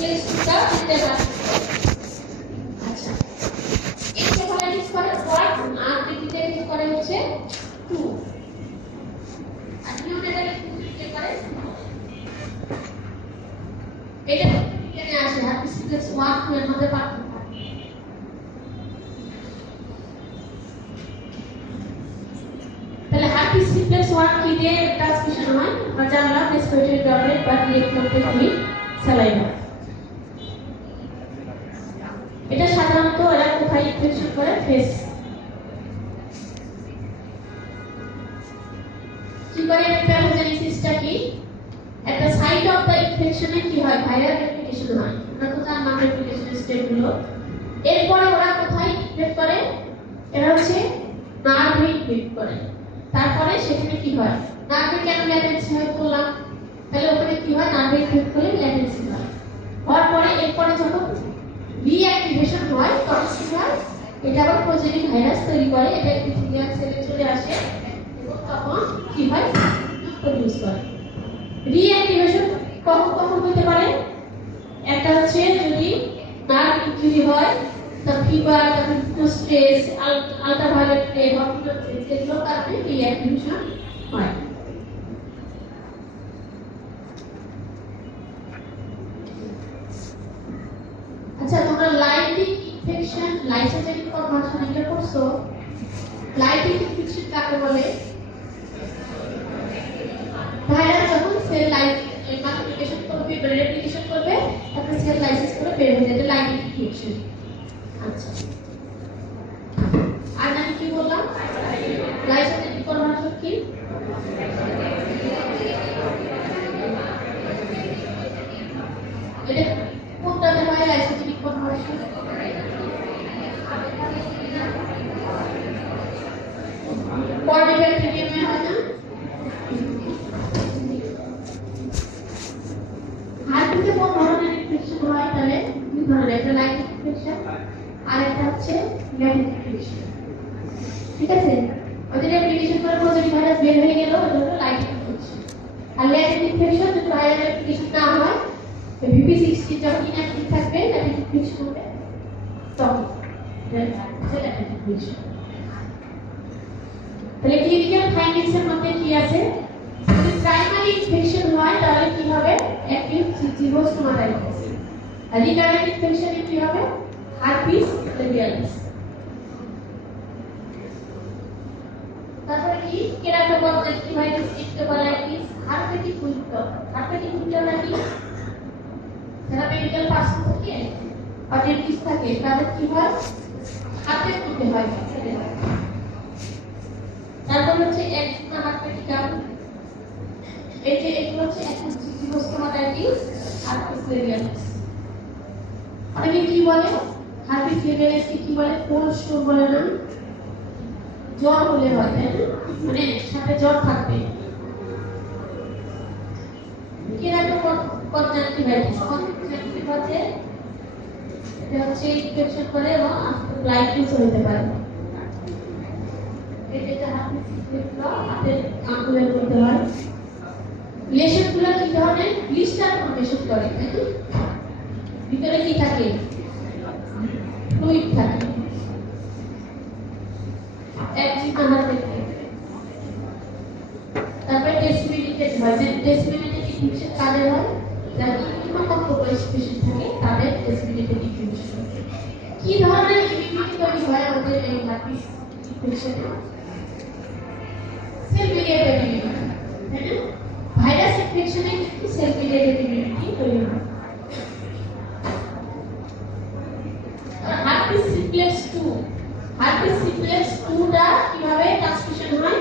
সিপ্লেক্স 2 টা দিতে পারে। আচ্ছা এনসেফালাইটিস করে 1 আর ডিটিটাইটিস করে হচ্ছে 2 আর নিউরোটাইটিস করে এটা এখানে আসে হার্পিস সিপ্লেক্স 1 2 এর মধ্যে পার্থক্য। তাহলে হার্পিস সিপ্লেক্স 1 কি দিয়ে ট্রান্সমিশন হয় আমরা জানলাম রেসপিরেটরি ড্রপলেট বা ডিরেক্ট কন্টাক্ট উইথ স্যালাইভা। এটা সাধারণত এরা কোথায় ইনফেকশন করে ফেস কি করে প্যাথোজেনেসিসটা কি at the site of the infection কি হয় ভাইরাল রেপ্লিকেশন হয় আমরা তো জানলাম রেপ্লিকেশন স্টেপগুলো। এরপরে ওরা কোথায় ইনফেক্ট করে এরা হচ্ছে নার্ভে ইনফেক্ট করে তারপরে সেখানে কি হয় নার্ভে কেন ল্যাটেন্সি হয় বললাম তাহলে ওখানে কি হয় নার্ভে ইনফেক্ট করলে ল্যাটেন্সি হয় হওয়ার পরে এরপরে যখন রিঅ্যাক্টিভেশন হয় তখন কি হয় এটা আবার প্রোজেনিক ভাইরাস তৈরি করে এটা ইথিলিয়াল সেলে চলে আসে এবং তখন কি হয় প্রডিউস করে। রিঅ্যাক্টিভেশন কখন কখন হতে পারে একটা হচ্ছে যদি নার্ভ ইনজুরি হয় the fever, the stress, ultraviolet ray, hotspot যেগুলো কারণে রিঅ্যাক্টিভেশন হয়। আচ্ছা তোমরা লাইটিং ইনফেকশন লাইসোজেনিক কনভার্সন এটা করছো লাইটিং ইনফেকশন কাকে বলে ভাইরাস যখন সেল লাইট মাল্টিপ্লিকেশন করবে রেপ্লিকেশন করবে তারপর সেল লাইসিস করে বের হয়ে যাবে লাইটিং ইনফেকশন। আচ্ছা আর নাকি কি বললাম লাইসোজেনিক কনভার্সন কি এটা কোনটাতে হয় লাইসোজেনিক কনভার্সন পলিব্যাকটেরিয়ামে হয় না হার্পিসে কোন ধরনের ইনফেকশন হয় তাহলে দুই ধরনের একটা লাইটিং ইনফেকশন আর একটা হচ্ছে ল্যাটেন্ট ইনফেকশন ঠিক আছে ওদের রেপ্লিকেশন করে প্রোজেনিক ভাইরাস বের হয়ে গেল ওটা হলো লাইটিং ইনফেকশন। আর ল্যাটেন্ট ইনফেকশন যদি ভাইরাল রেপ্লিকেশন না হয় VP16 যখন ইনঅ্যাক্টিভ থাকবে ল্যাটেন্ট ইনফেকশন হবে তখন ল্যাটেন্ট ইনফেকশন। তাহলে ক্লিনিক্যাল ফাইন্ডিংস এর মধ্যে কি আছে যদি প্রাইমারি ইনফেকশন হয় তাহলে কি হবে অ্যাকিউট সিজিও স্টোমাটাইটিস আর রিকারেন্ট ইনফেকশনে কি হবে হার্পিস লেবিয়ালিস। তারপরে কি কেরাটোকনজাংটিভাইটিস এনকেফালাইটিস হার্পেটিক উইন্টার কি যারা মেডিকেল পার্সন থাকে বা ডেন্টিস্ট থাকে তাদের কি হয় হাতে নিতে হয়। তারপর হচ্ছে একজিমা হার্পেটিকাম এই যে এগুলো হচ্ছে অ্যাকিউট সিজিও স্টোমাটাইটিস হার্পিস লেবিয়ালিস। অনেকে কি বলে হার্পিস লেবিয়ালিস কি বলে কোল্ড স্টোর বলে না জ্বর হলে হয় তাই না মানে সাথে জ্বর থাকবে। কেরাটোকনজাংটিভাইটিস হচ্ছে এটা হচ্ছে ইনফেকশন করে এবং ব্লাইন্ডনেস হতে পারে। এটা হার্পিস লেবিয়ালিস হাতের আঙ্গুলের মধ্যে হয়। লেশনগুলো কি ধরনের ব্লিস্টার ফর্মেশন করে তাই না ভিতরে কি থাকে ফ্লুইড থাকে একজিমা হার্পেটিকাম। তারপরে ডেসমিনেটেড হয় যে ডেসমিনেটেড ইনফেকশন কাদের হয় যারা ইমিউনোকম্প পেশেন্ট থাকে তাদের ডেসমিনেটেড ইনফেকশন। কি ধরনের ইমিউনিটি তৈরি হয় আমাদের এই হার্পিস ইনফেকশনে সেল মিডিয়েটেড ইমিউনিটি তাই না ভাইরাস ইনফেকশনে কিন্তু সেল মিডিয়েটেড ইমিউনিটি তৈরি হয়। হার্পিস সিমপ্লেক্স 2 টা কিভাবে ট্রান্সমিশন হয়